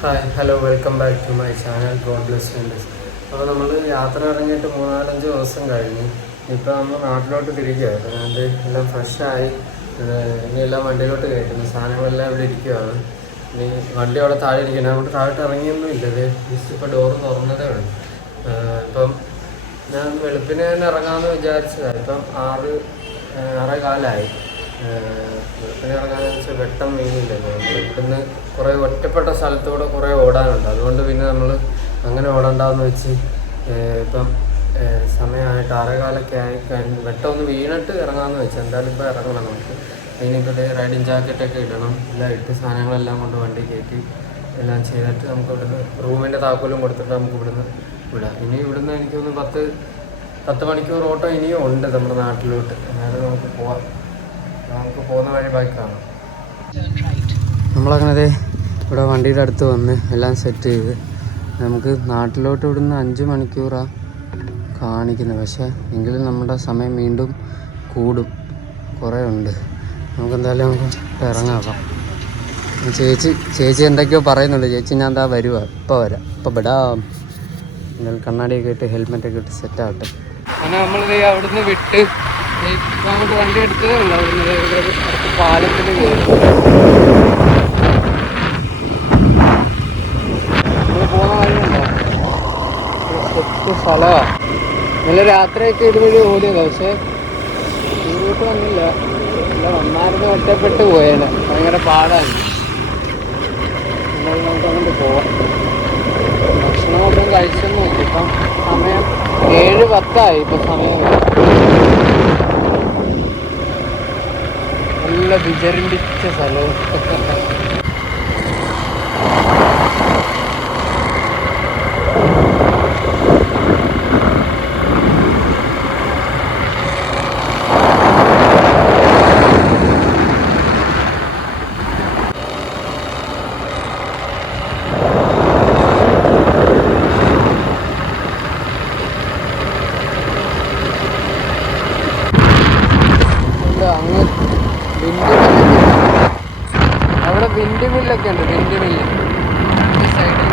Hi hello welcome back to my channel God bless friends. അപ്പോൾ നമ്മൾ യാത്ര ഇറങ്ങിയിട്ട് 3-4 ദിവസം കഴിഞ്ഞ് ഇപ്പോൾ നമ്മൾ നാട്ടിലോട്ട് തിരിക്കുകയായിരുന്നു. അതുകൊണ്ട് എല്ലാം ഫ്രഷായി ഇനി എല്ലാം വണ്ടിയിലോട്ട് കയറ്റുന്നു. സാധനങ്ങളെല്ലാം ഇവിടെ ഇരിക്കുകയാണ്. ഇനി വണ്ടി അവിടെ താഴെ ഇരിക്കണം. അവിടെ താഴോട്ട് ഇറങ്ങിയൊന്നും ഇല്ല. ഇത് ജസ്റ്റ് ഇപ്പോൾ ഡോറ് തുറന്നതേ ഉള്ളൂ. ഇപ്പം ഞാൻ വെളുപ്പിനെ തന്നെ ഇറങ്ങാമെന്ന് വിചാരിച്ചതാണ്. ഇപ്പം 6-6:15 വെളുപ്പിനെ ഇറങ്ങാമെന്ന് വെച്ചാൽ വെട്ടം വീണില്ലല്ലോ. നമ്മൾ ഇവിടുന്ന് കുറേ ഒറ്റപ്പെട്ട സ്ഥലത്തൂടെ കുറേ ഓടാനുണ്ട്. അതുകൊണ്ട് പിന്നെ നമ്മൾ അങ്ങനെ ഓടണ്ടെന്ന് വെച്ച് ഇപ്പം സമയമായിട്ട് 6:15 ആയി കഴിഞ്ഞ് വെട്ടം ഒന്ന് വീണിട്ട് ഇറങ്ങാമെന്ന് വെച്ചാൽ എന്തായാലും ഇപ്പോൾ ഇറങ്ങണം നമുക്ക്. അതിനിപ്പോൾ റൈഡിങ് ജാക്കറ്റൊക്കെ ഇടണം. എല്ലാം ഇട്ട് സാധനങ്ങളെല്ലാം കൊണ്ട് വണ്ടി കയറ്റി എല്ലാം ചെയ്തിട്ട് നമുക്ക് ഇവിടുന്ന് റൂമിൻ്റെ താക്കോലും കൊടുത്തിട്ട് നമുക്ക് ഇവിടുന്ന് വിടാം. ഇനി ഇവിടുന്ന് എനിക്കൊന്ന് 10 മണിക്കൂർ ഓട്ടോ ഇനിയും ഉണ്ട് നമ്മുടെ നാട്ടിലോട്ട്. അതായത് നമുക്ക് പോവാം. നമുക്ക് പോകുന്ന വഴി ബൈക്ക് കാണാം. നമ്മളങ്ങനെ ഇവിടെ വണ്ടിയുടെ അടുത്ത് വന്ന് എല്ലാം സെറ്റ് ചെയ്ത് നമുക്ക് നാട്ടിലോട്ട് ഇവിടുന്ന് 5 മണിക്കൂറാണ് കാണിക്കുന്നത്. പക്ഷേ എങ്കിലും നമ്മുടെ സമയം വീണ്ടും കൂടും, കുറേ ഉണ്ട്. നമുക്കെന്തായാലും നമുക്ക് ഇറങ്ങാം. ചേച്ചി എന്തൊക്കെയോ പറയുന്നുണ്ട്. ചേച്ചി ഞാൻ എന്താ വരുവാ, ഇപ്പോൾ വരാം, ഇപ്പോൾ വിടാം. എന്തായാലും കണ്ണാടിയൊക്കെ ഇട്ട് ഹെൽമെറ്റൊക്കെ ഇട്ട് സെറ്റാകട്ടെ. അങ്ങനെ നമ്മളിത് അവിടുന്ന് വിട്ട് ഇപ്പം അങ്ങോട്ട് വണ്ടി എടുത്തതേ ഉള്ളൂ. അവിടുന്ന് അടുത്ത് പാലത്തിൽ കയറി പോകുന്ന വഴിയുണ്ടോ, സെറ്റ് സ്ഥലമാണ്. നല്ല രാത്രിയൊക്കെ ഇതുവഴി ഓടിയതാണ്. പക്ഷേ ഈ റൂട്ട് വന്നില്ല. അല്ല വന്നായിരുന്നു ഒറ്റപ്പെട്ട് പോയേനെ. ഭയങ്കര പാടാണ്. എന്നാലും നമുക്ക് അങ്ങോട്ട് പോവാം. ഭക്ഷണമൊന്നും കഴിച്ചൊന്നും ഇല്ല. ഇപ്പം സമയം 7:10 ഇപ്പം സമയം. നല്ല വിചരണ്ടിച്ച സ്ഥലവും. അവിടെ വിൻഡ് മില്ലൊക്കെ ഉണ്ട്. വിൻഡ് മില്ല് സൈഡിൽ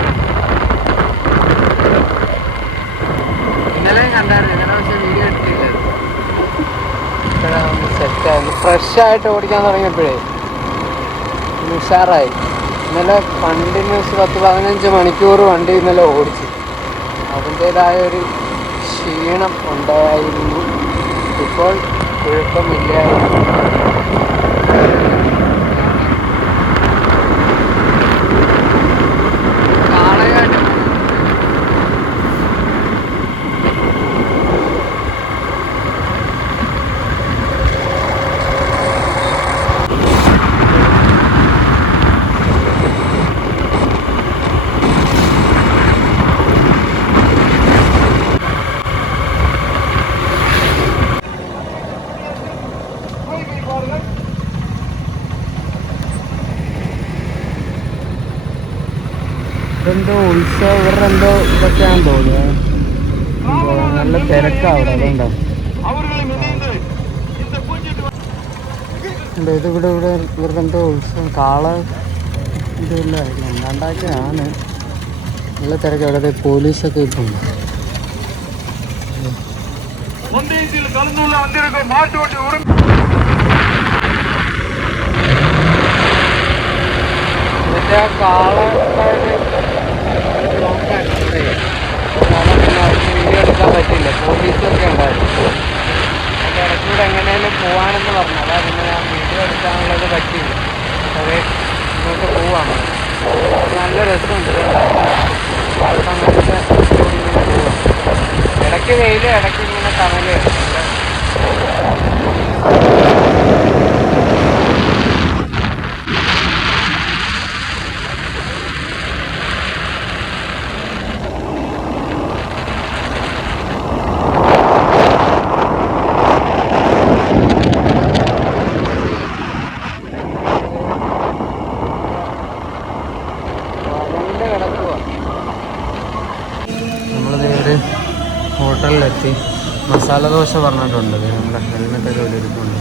ഇന്നലെയും കണ്ടായിരുന്നു. ഇന്നലെ പക്ഷേ വീഡിയോ എടുത്തില്ല. ഇപ്പോഴാണ് സെറ്റായിരുന്നു. ഫ്രഷായിട്ട് ഓടിക്കാൻ തുടങ്ങിയപ്പോഴേ ഉഷാറായി. ഇന്നലെ കണ്ടിന്യൂസ് 10-15 മണിക്കൂർ വണ്ടി ഇന്നലെ ഓടിച്ചു. അതിൻ്റേതായ ഒരു ക്ഷീണം ഉണ്ടായിരുന്നു. ഇപ്പോൾ കുഴപ്പമില്ലായിരുന്നു. ഇതെന്തോ ഉത്സവം, ഇവരുടെ എന്തോ ഇതൊക്കെയാണെന്ന് തോന്നുന്നു. നല്ല തിരക്കാണ് അവിടെ. അതുകൊണ്ടോ ഇതിവിടെ ഇവരുടെ എന്തോ ഉത്സവം, കാള ഇതില്ല രണ്ടാണ്ടാക്കിയാണ്. നല്ല തിരക്ക്. അവിടെ പോലീസൊക്കെ ഇട്ടുണ്ട്. എന്നിട്ട് ആ കാള വീഡിയോ എടുക്കാൻ പറ്റില്ല. പോലീസൊക്കെ ഉണ്ടായിരുന്നു. അതിൻ്റെ ഇടയ്ക്കൂടെ എങ്ങനെയാലും പോകാനെന്ന് പറഞ്ഞു. അതാ പിന്നെ ഞാൻ വീഡിയോ എടുക്കാനുള്ളത് പറ്റിയില്ല. അതെ ഇങ്ങോട്ട് പോവാണ്. നല്ല രസമുണ്ട്. സമയത്ത് ഇങ്ങനെ പോവാം. ഇടയ്ക്ക് വെയിൽ, ഇടയ്ക്ക് ഇങ്ങനെ തണല്. ഹോട്ടലിലെത്തി മസാല ദോശ പറഞ്ഞിട്ടുണ്ട്. നമ്മുടെ ഹെൽമെറ്റൊക്കെ ഇവിടെ ഇരിക്കുന്നുണ്ട്.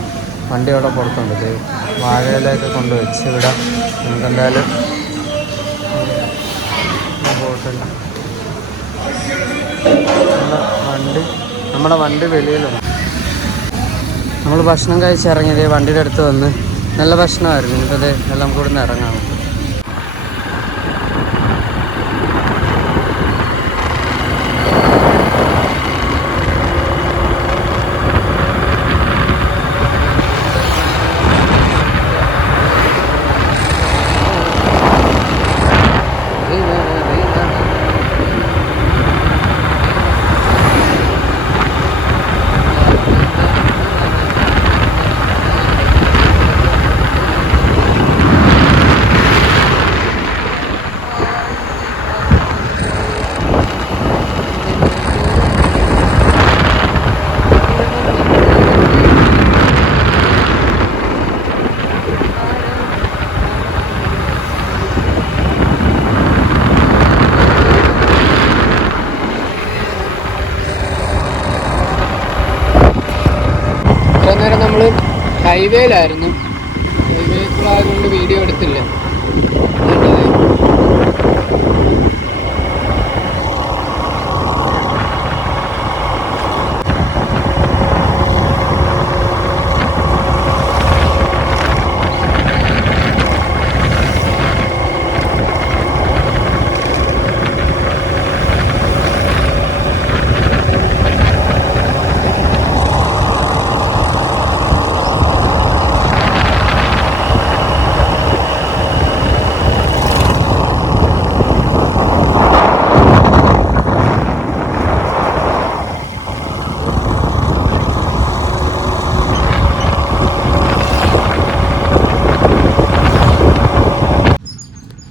വണ്ടി അവിടെ പുറത്തുണ്ട്. വാഴയിലൊക്കെ കൊണ്ടുവച്ച് ഇവിടെ നമുക്ക് എന്തായാലും നമ്മുടെ വണ്ടി വെളിയിലുണ്ട്. നമ്മൾ ഭക്ഷണം കഴിച്ചിറങ്ങിയത് വണ്ടിയുടെ അടുത്ത് വന്ന് നല്ല ഭക്ഷണമായിരുന്നു. ഇനിയിപ്പോൾ എല്ലാം കൂടെ നിന്ന് ഇറങ്ങാം. നേരം നമ്മൾ ഹൈവേയിലായിരുന്നു. ഹൈവേയിലായതുകൊണ്ട് വീഡിയോ എടുത്തില്ല.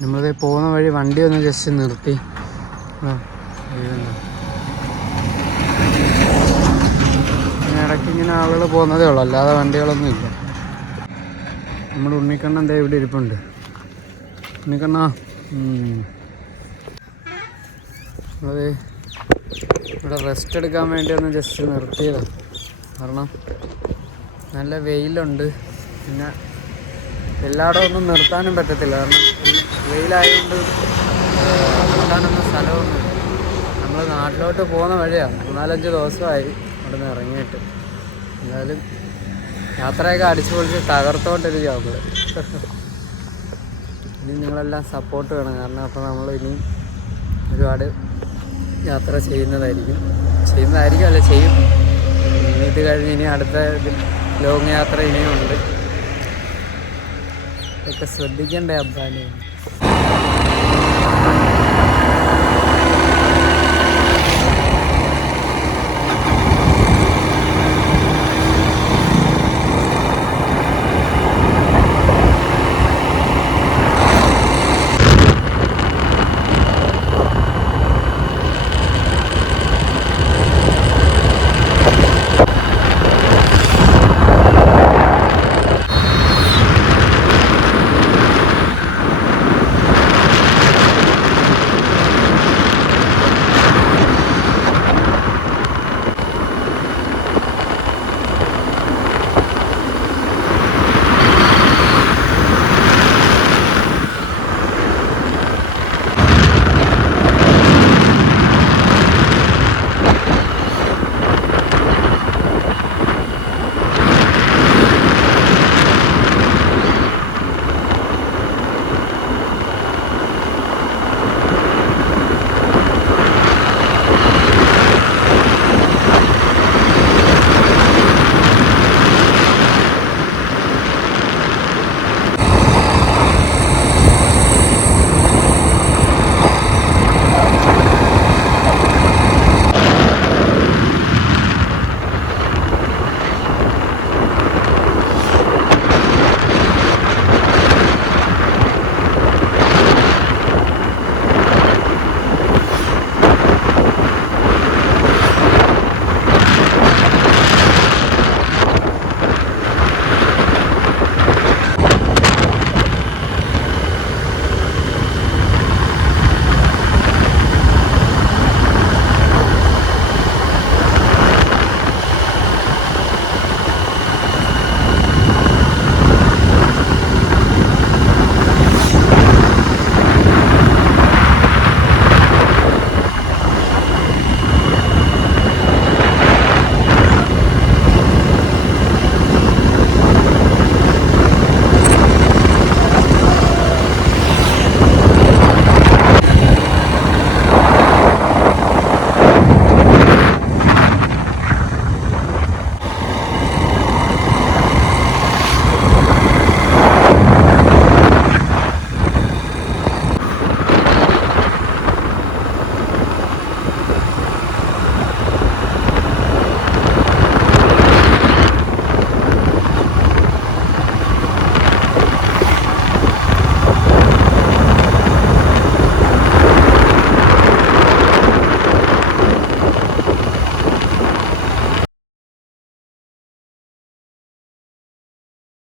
നമ്മളിത് പോകുന്ന വഴി വണ്ടി ഒന്ന് ജസ്റ്റ് നിർത്തി. ഇടയ്ക്ക് ഇങ്ങനെ ആളുകൾ പോകുന്നതേ ഉള്ളൂ, അല്ലാതെ വണ്ടികളൊന്നും ഇല്ല. നമ്മുടെ ഉണ്ണിക്കണ്ണൻ എന്താ ഇവിടെ ഇരിപ്പുണ്ട്. ഉണ്ണിക്കണ്ണ അത് ഇവിടെ റെസ്റ്റ് എടുക്കാൻ വേണ്ടി ഒന്ന് ജസ്റ്റ് നിർത്തിയതാണ്. കാരണം നല്ല വെയിലുണ്ട്. പിന്നെ എല്ലായിടവും ഒന്നും നിർത്താനും പറ്റത്തില്ല. കാരണം വെയിലായതുകൊണ്ട് നിർത്താനൊന്നും സ്ഥലമൊന്നുമില്ല. നമ്മൾ നാട്ടിലോട്ട് പോകുന്ന വഴിയാണ്. 4-5 ദിവസമായി അവിടെ നിന്ന് ഇറങ്ങിയിട്ട്. എന്തായാലും യാത്രയൊക്കെ അടിച്ചു പൊളിച്ച് തകർത്തോണ്ടിരിക്കുക നമ്മൾ. ഇനി നിങ്ങളെല്ലാം സപ്പോർട്ട് വേണം. കാരണം അപ്പോൾ നമ്മൾ ഇനി ഒരുപാട് യാത്ര ചെയ്യുന്നതായിരിക്കും അല്ല ചെയ്യും. ഇത് കഴിഞ്ഞ് ഇനി അടുത്ത ലോങ് യാത്ര ഇനിയുണ്ട്. ഇതൊക്കെ ശ്രദ്ധിക്കണ്ടേ അബ്ബാനെ.